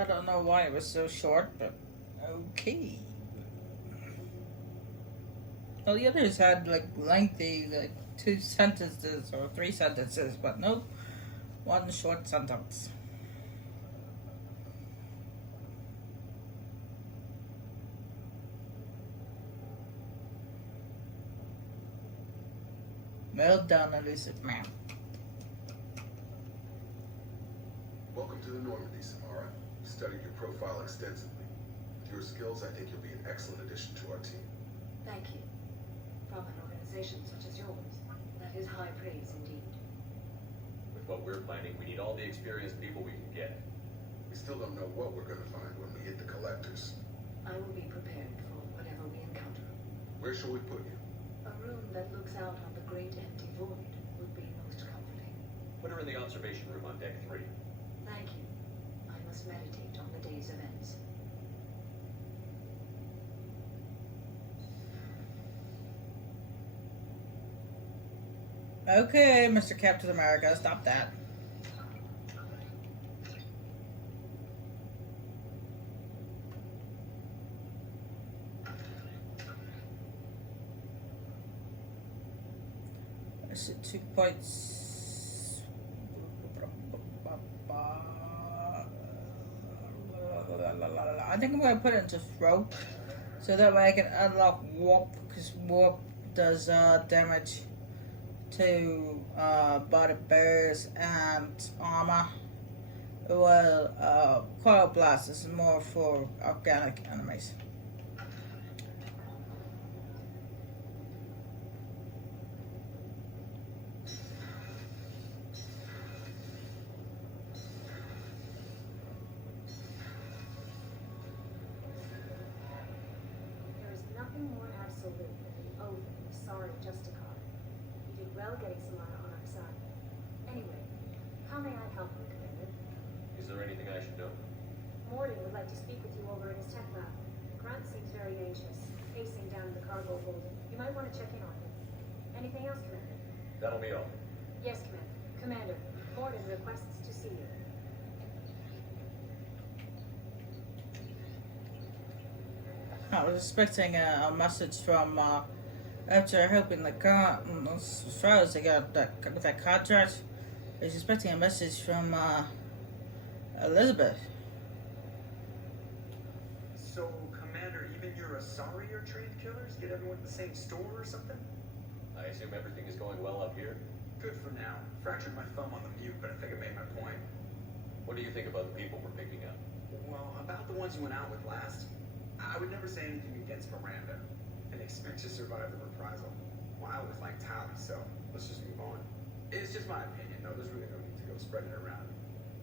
I don't know why it was so short, but okay. Well, the others had like lengthy, like 2 sentences or 3 sentences, but no, one short sentence. Well done, elusive man. Welcome to the Normandy, Samara. Studied your profile extensively. With your skills, I think you'll be an excellent addition to our team. Thank you. From an organization such as yours, that is high praise indeed. With what we're planning, we need all the experienced people we can get. We still don't know what we're going to find when we hit the collectors. I will be prepared for whatever we encounter. Where shall we put you? A room that looks out on the great empty void would be most comforting. Put her in the observation room on deck 3. Thank you. I must meditate on the day's events. Okay, Mr. Captain America, stop that. Is it 2 points? I think I'm going to put it into throw, so that way I can unlock warp, because warp does damage to body bears and armor. Well, coil blast is more for organic enemies. There is nothing more absolute than the oath of the sorry Justicar. We did well getting Samara on our side. Anyway, how may I help you, Commander? Is there anything I should know? Morty would like to speak with you over in his tech lab. Grunt seems very anxious, pacing down the cargo hold. You might want to check in on him. Anything else, Commander? That'll be all. Yes, Commander. Commander, Morton requests to see you. I was expecting a message from, after helping the car, as far as I got with that contract, I was expecting a message from Elizabeth. So, Commander, even your Asari are trained killers? Get everyone at the same store or something? I assume everything is going well up here? Good for now. Fractured my thumb on the mute, but I think I made my point. What do you think about the people we're picking up? Well, about the ones you went out with last, I would never say anything against Miranda and expect to survive the reprisal. Well, I always liked Tally, so let's just move on. It's just my opinion, though. There's really no need to go spreading it around.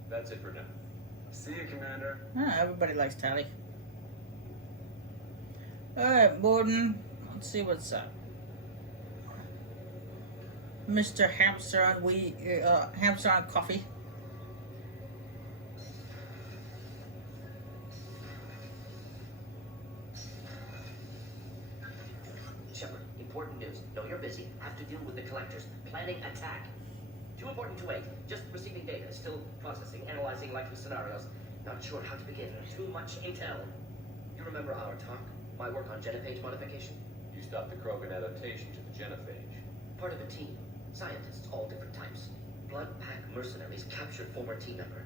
That's it for now. See you, Commander. Everybody likes Tally. Alright, Borden, let's see what's up. Mr. Hamster on Hamster on coffee. Shepard, important news. Know you're busy. Have to deal with the collectors. Planning attack. Too important to wait. Just receiving data. Still processing, analyzing likely scenarios. Not sure how to begin. Too much intel. You remember our talk? My work on genophage modification? You stopped the Krogan adaptation to the genophage. Part of a team. Scientists, all different types. Blood pack mercenaries captured former team member.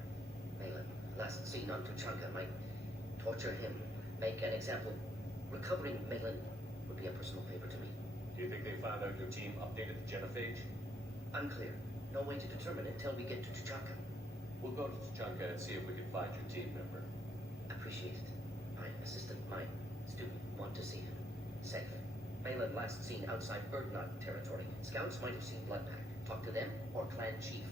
Malin, last seen on Tuchanka, might torture him. Make an example. Recovering Malin would be a personal favor to me. Do you think they found out your team updated the genophage? Unclear. No way to determine it until we get to Tuchanka. We'll go to Tuchanka and see if we can find your team member. Appreciate it. My assistant, my student, want to see him. Safe. Malin last seen outside Erdnot territory. Scouts might have seen Bloodpack. Talk to them or clan chief.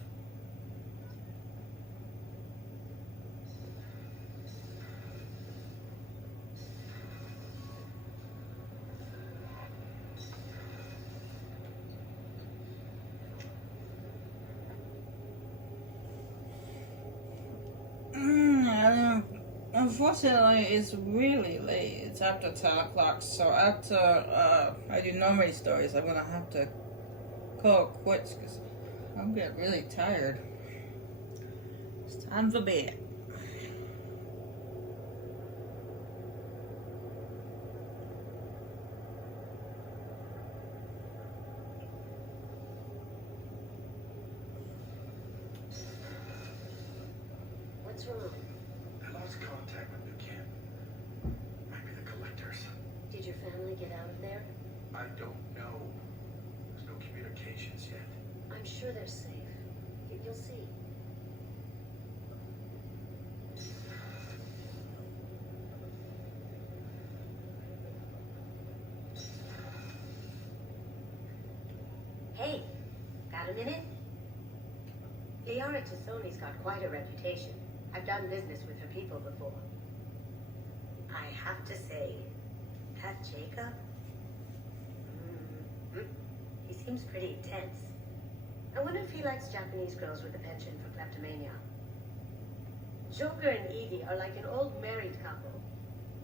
Unfortunately, it's really late. It's after 10 o'clock, so after I do Normandy stories, I'm gonna have to call it quits because I'm getting really tired. It's time for bed. What's wrong? I lost contact with the camp. Might be the collectors. Did your family get out of there? I don't know. There's no communications yet. I'm sure they're safe. You'll see. Hey, got a minute? Liara Tassoni's got quite a reputation. I've done business with her people before. I have to say, that Jacob? He seems pretty intense. I wonder if he likes Japanese girls with a penchant for kleptomania. Joker and Edie are like an old married couple.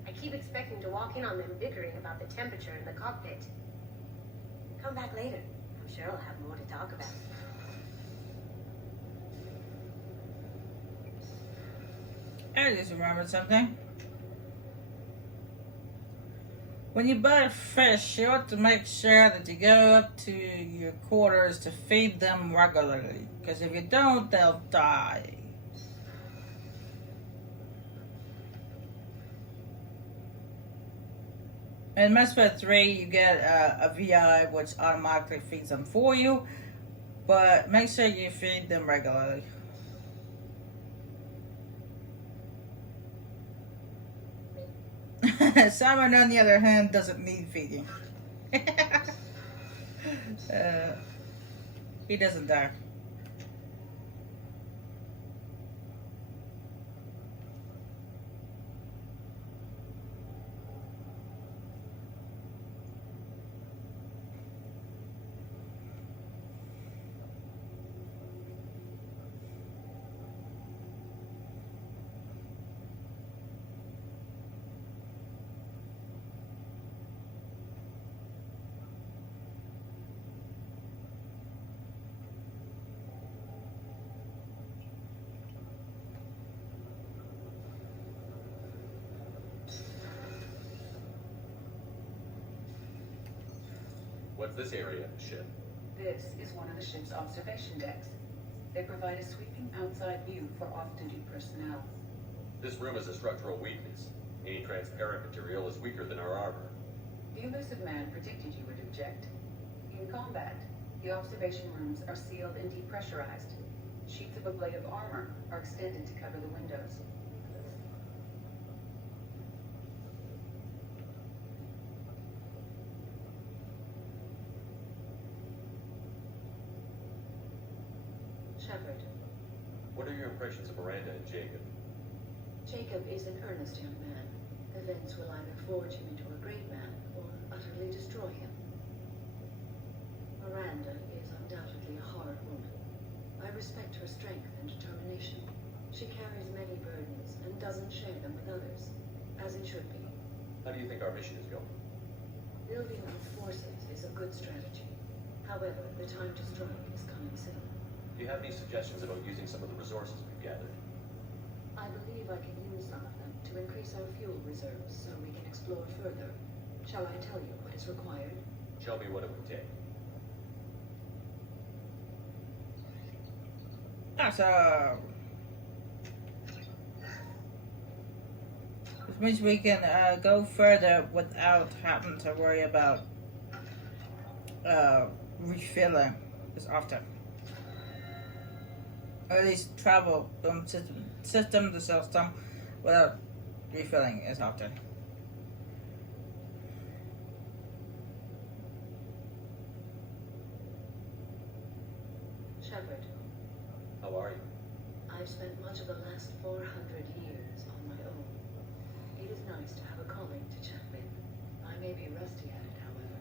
I keep expecting to walk in on them bickering about the temperature in the cockpit. Come back later. I'm sure I'll have more to talk about. I just remembered something. When you buy fish, you ought to make sure that you go up to your quarters to feed them regularly. Because if you don't, they'll die. In Mass Effect 3, you get a VI which automatically feeds them for you. But make sure you feed them regularly. Simon, on the other hand, doesn't need feeding. He doesn't die. What's this area of the ship? This is one of the ship's observation decks. They provide a sweeping outside view for off-duty personnel. This room is a structural weakness. Any transparent material is weaker than our armor. The elusive man predicted you would object. In combat, the observation rooms are sealed and depressurized. Sheets of a blade of armor are extended to cover the windows. Shepard. What are your impressions of Miranda and Jacob? Jacob is an earnest young man. Events will either forge him into a great man or utterly destroy him. Miranda is undoubtedly a hard woman. I respect her strength and determination. She carries many burdens and doesn't share them with others, as it should be. How do you think our mission is going? Building our forces is a good strategy. However, the time to strike is coming soon. Do you have any suggestions about using some of the resources we've gathered? I believe I can use some of them to increase our fuel reserves so we can explore further. Shall I tell you what is required? Show me what it would take. Awesome. Which means we can go further without having to worry about refilling as often. Or at least travel from system to system without refilling as often. Shepard, How are you? I've spent much of the last 400 years on my own. It is nice to have a colleague to chat with. I may be rusty at it, however.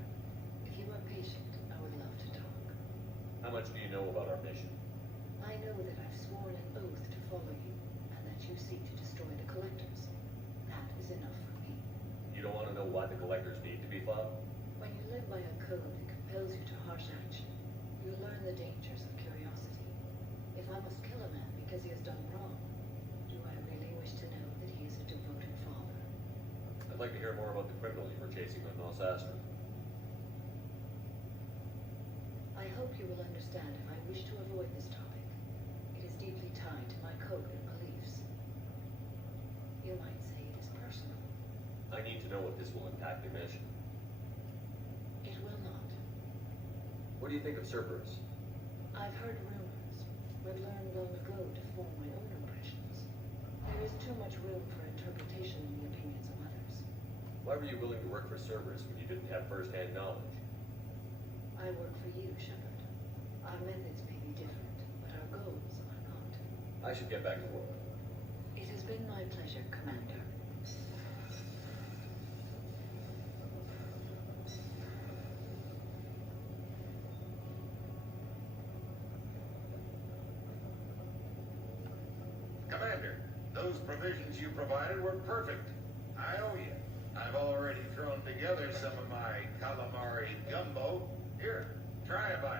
If you are patient, I would love to talk. How much do you know about our mission? I know that I've sworn an oath to follow you, and that you seek to destroy the Collectors. That is enough for me. You don't want to know why the collectors need to be fought? When you live by a code that compels you to harsh action, you learn the dangers of curiosity. If I must kill a man because he has done wrong, do I really wish to know that he is a devoted father? I'd like to hear more about the criminal you were chasing on Mos Astra. I hope you will understand if I wish to avoid this topic. It is deeply tied to my code and beliefs. this will impact the mission. It will not. What do you think of Cerberus? I've heard rumors, but learned long ago to form my own impressions. There is too much room for interpretation in the opinions of others. Why were you willing to work for Cerberus when you didn't have first-hand knowledge? I work for you, Shepard. Our methods may be different, but our goals are not. I should get back to work. It has been my pleasure, Commander. Commander, those provisions you provided were perfect. I owe you. I've already thrown together some of my calamari gumbo. Here, try a bite.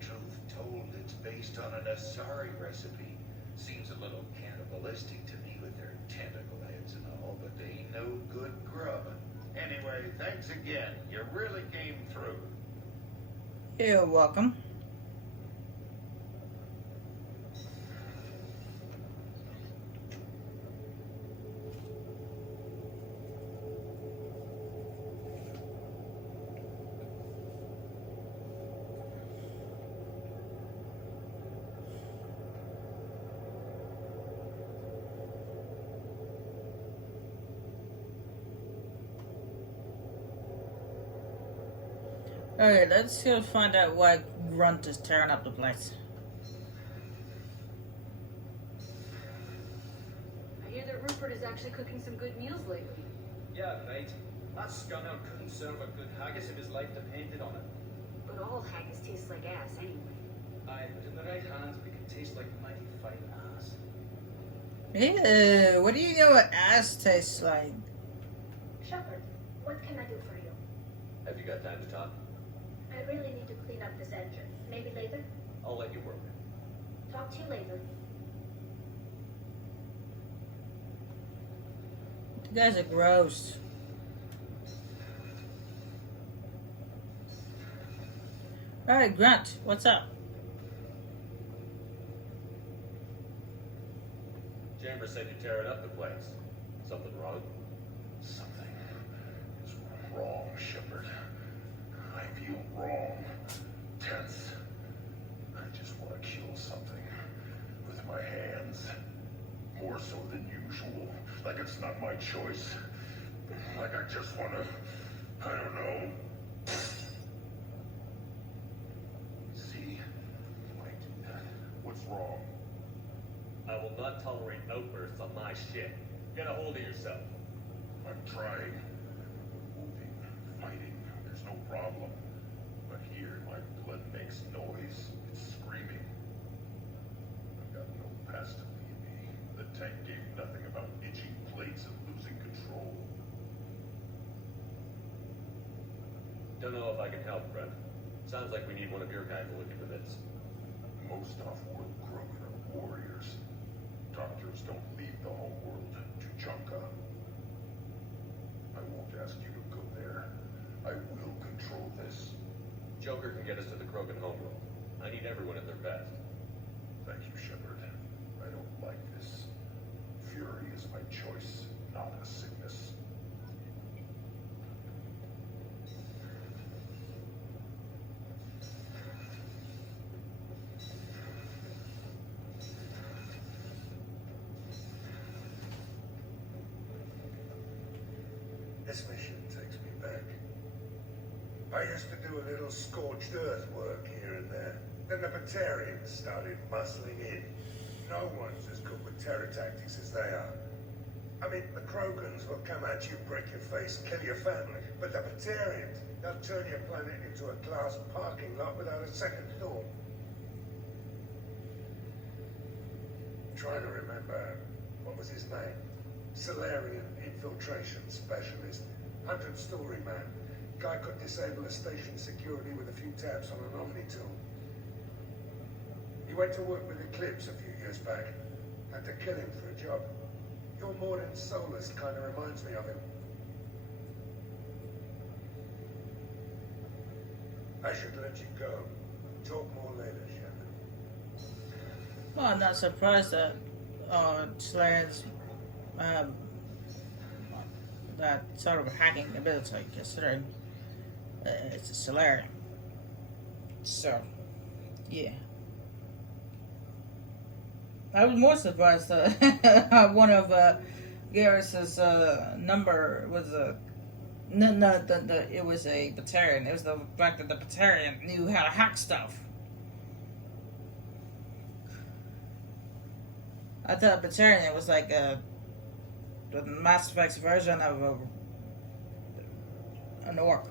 Truth told, it's based on an Asari recipe. Seems a little cannibalistic to me with their tentacle heads and all, but they ain't no good grub. Anyway, thanks again. You really came through. You're welcome. Okay, let's go find out why Grunt is tearing up the place. I hear that Rupert is actually cooking some good meals lately. Yeah, right. That scumhound couldn't serve a good haggis if his life depended on it. But all haggis tastes like ass anyway. Aye, but in the right hands, we could taste like mighty fine ass. Ew, what do you know what ass tastes like? Shepard, what can I do for you? Have you got time to talk? I really need to clean up this engine. Maybe later? I'll let you work. Talk to you later. You guys are gross. Alright, Grunt, what's up? Chambers said you're tearing up the place. Something wrong? Something is wrong, Shepard. I feel wrong. Tense. I just want to kill something with my hands. More so than usual. Like it's not my choice. Like I just want to, I don't know. See? Wait. What's wrong? I will not tolerate outbursts on my shit. Get a hold of yourself. I'm trying. Moving, fighting, there's no problem. But here, my blood makes noise. It's screaming. I've got no past to lead me. The tank gave nothing about itching plates and losing control. Don't know if I can help, Brent. Sounds like we need one of your kind to look into this. Most off-world Krogan are warriors. Doctors don't leave the homeworld to Junka. I won't ask you to go there. I will control this. Joker can get us to the Krogan homeworld. I need everyone at their best. Thank you, Shepard. I don't like this. Fury is my choice, not a sickness. This mission takes me back. I used to do a little scorched earth work here and there. Then the Batarians started muscling in. No one's as good with terror tactics as they are. I mean, the Krogans will come at you, break your face, kill your family. But the Batarians, they'll turn your planet into a glass parking lot without a second thought. Trying to remember, what was his name? Solarian infiltration specialist. 100-story man. Guy could disable a station security with a few taps on an Omni tool. He went to work with Eclipse a few years back. Had to kill him for a job. Your Morden Solus kind of reminds me of him. I should let you go. Talk more later, Shepard. Well, I'm not surprised that Solarians, um, that sort of hacking ability, considering it's a Solarian. So, yeah. I was more surprised that one of Garrus's number was a it was a Batarian. It was the fact that the Batarian knew how to hack stuff. I thought Batarian was like the Mass Effect's version of an orc.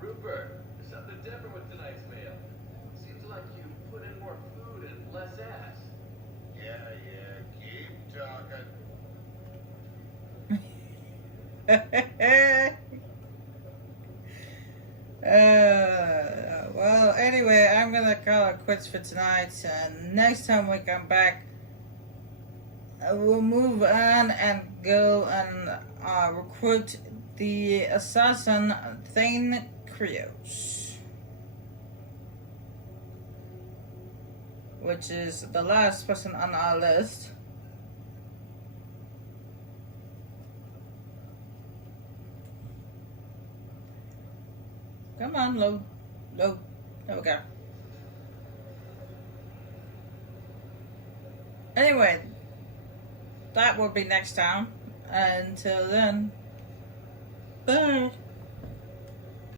Rupert, there's something different with tonight's meal. Seems like you put in more food and less ass. Yeah, keep talking. Well, anyway, I'm gonna call it quits for tonight. And next time we come back, we'll move on and go and recruit the assassin Thane Krios, which is the last person on our list. Come on, load. There we go. Anyway, that will be next time. Until then, bye.